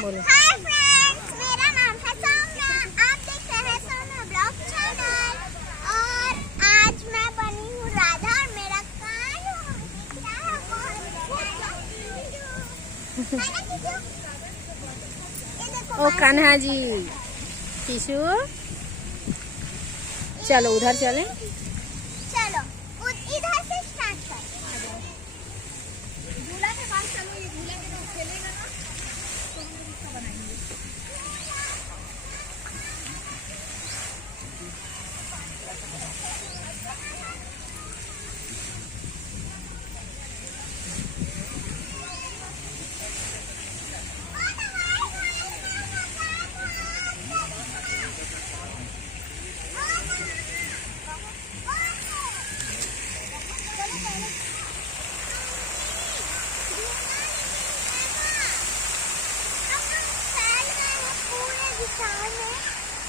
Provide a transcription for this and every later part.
बोलो। Hi friends, मेरा नाम है सौम्या। आप देख रहे हैं सौम्या ब्लॉग चैनल। और आज मैं बनी हूँ राधा और मेरा कान्हा दिख रहा है बहुत प्यारा। है ना किशु? ये देखो ओ कान्हा जी, किशु चलो उधर चलें। चलो इधर से स्टार्ट कर। झूला के पास चलो, ये झूले में तो खेलेगा ना, तो हम लोग इसका बनाएंगे।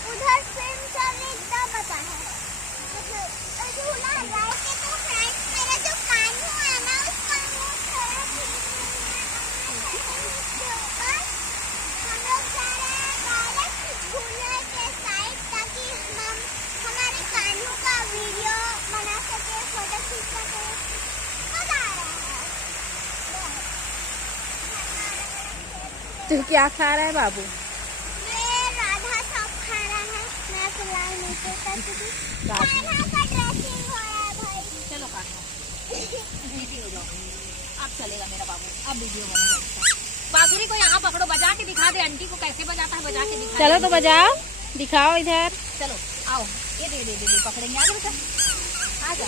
उधर फिल्म चलने का पता है झूला राइट है। तो फ्रेंड्स मेरा जो कान्हा है ना उसका मुंह थोड़ा हम लोग जा रहे हैं डायरेक्ट झूले के साइड, ताकि हम हमारे कान्हा का वीडियो बना सके, फोटो खींच सके। मजा आ रहा है। तू क्या खा रहा है बाबू? कान्हा का ड्रेसिंग हो रहा है भाई। चलो कान्हा रेडी हो जाओ, अब चलेगा मेरा बाबू, अब वीडियो बनेगा। बांसुरी को यहाँ पकड़ो, बजा के दिखा दे आंटी को कैसे बजाता है, बजा के दिखा। चलो तो बजाओ, दिखाओ इधर। चलो आओ, ये दे पकड़ेंगे। आजा बेटा, आजा।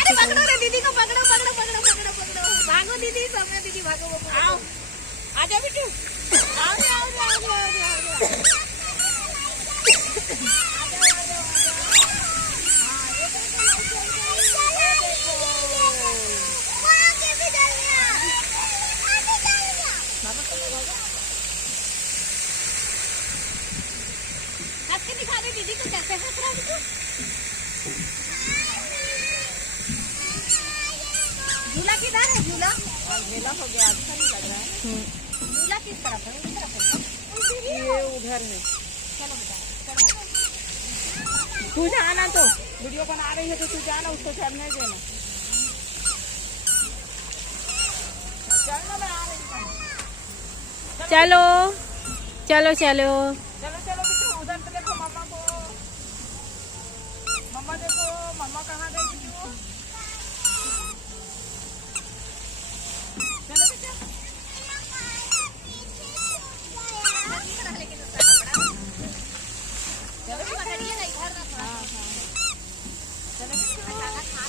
अरे पकड़ो रे दीदी को, पकड़ो पकड़ो पकड़ो पकड़ो पकड़ो। भागो दीदी, सौम्या दीदी भागो। आओ आजा बेटू, आओ आओ आओ आओ। दिखा दे दीदी को कैसे हंस रहा है। झूला किधर है? झूला झूला हो गया, अच्छा नहीं लग रहा है। झूला किस तरफ है? उस तरफ है, ये उधर है। चलो बेटा चलो। तू जाना, तो वीडियो बना रही है तो तू जाना, उसको चलने देना। चलना, मैं आ रही हूँ। चलो चलो चलो चलो चलो बिट्टू, उधर से देखो मम्मा को। मम्मा देखो, मम्मा कहाँ गई बिट्टू? चलो बेटा, लेकिन उसका कपड़ा चलो पकड़िए ना इधर ना। हाँ चलो अचानक खा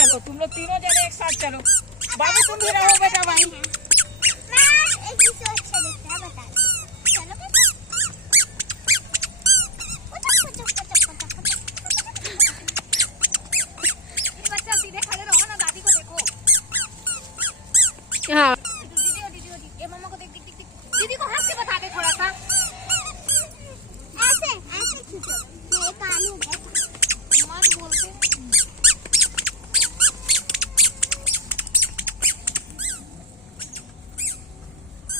चलो, तुम लोग तीनों जने एक साथ चलो। बाबू तुम भी रहो बेटा वहीं। बच्चा सीधे खड़े रहो ना, दादी को देखो। हाँ दीदी ये मम्मा को देख देख देख। दीदी को हंस के बता दे थोड़ा सा। ऐसे ऐसे खींचो, मेरे कान्हा जैसा मन बोलते।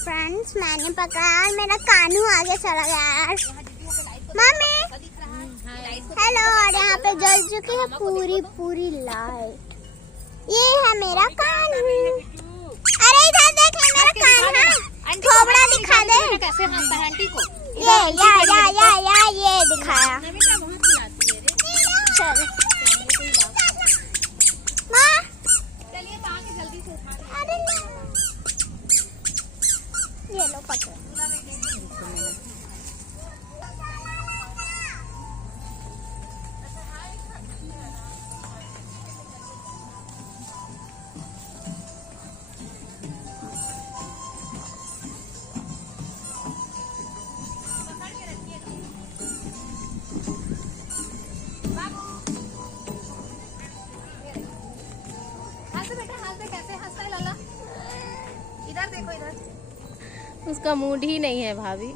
फ्रेंड्स मैंने पकड़ा और मेरा कान्हा आगे चला गया यार। मम्मी हेलो, और यहाँ पे जल चुकी है पूरी लाइट। ये है मेरा कान्हा। अरे इधर देख ले मेरा कान्हा, थोबड़ा दिखा दे। कैसे हंसता है आंटी को? ये ये दिखाया। चल माँ, चलिए अरे ये लो पकड़ो। कैसे हंसता है लाला? इधर देखो इधर। उसका मूड ही नहीं है भाभी।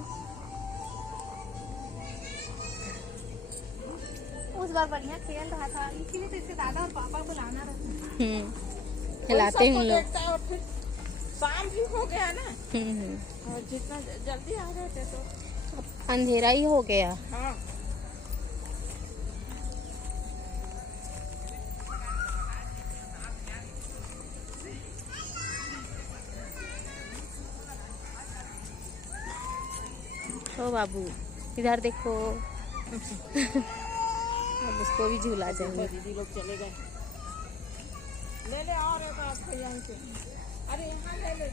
उस बार बढ़िया खेल रहा था, इसीलिए तो इसके दादा और पापा को लाना रहता। खिलाते हैं उन लोग। शाम भी हो गया ना, हम्म। और जितना जल्दी आ जाते तो अंधेरा ही हो गया। हाँ। ओ बाबू इधर देखो। अब उसको भी झूला चाहिए। दीदी लोग चले गए। ले ले और एक आपको यहाँ से। अरे यहाँ ले ले।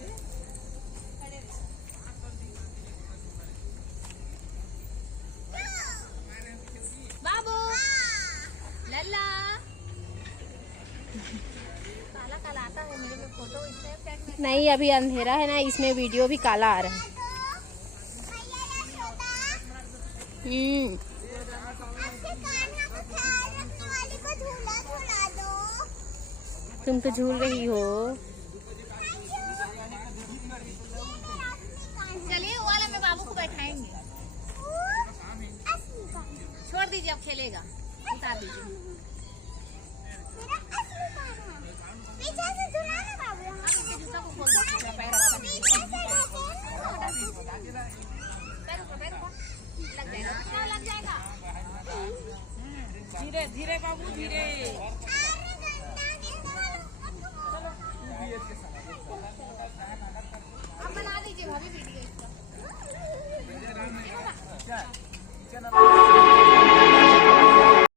बाबू लल्ला काला काला आता है मेरे में फोटो स्नैपचैट में। नहीं अभी अंधेरा है ना, इसमें वीडियो भी काला आ रहा है। तुम तो झूल रही हो। चलिए वो वाला में बाबू को बैठाएंगे। छोड़ दीजिए, अब खेलेगा। उतार दीजिए। पीछे से झुलाना बाबू। आप इसके जूता को खोल दीजिए, पैर रखा दीजिए। पैर को लग जाएगा, कितना लग जाएगा? धीरे धीरे बाबू धीरे। आप बना दीजिए भाभी वीडियो इसका।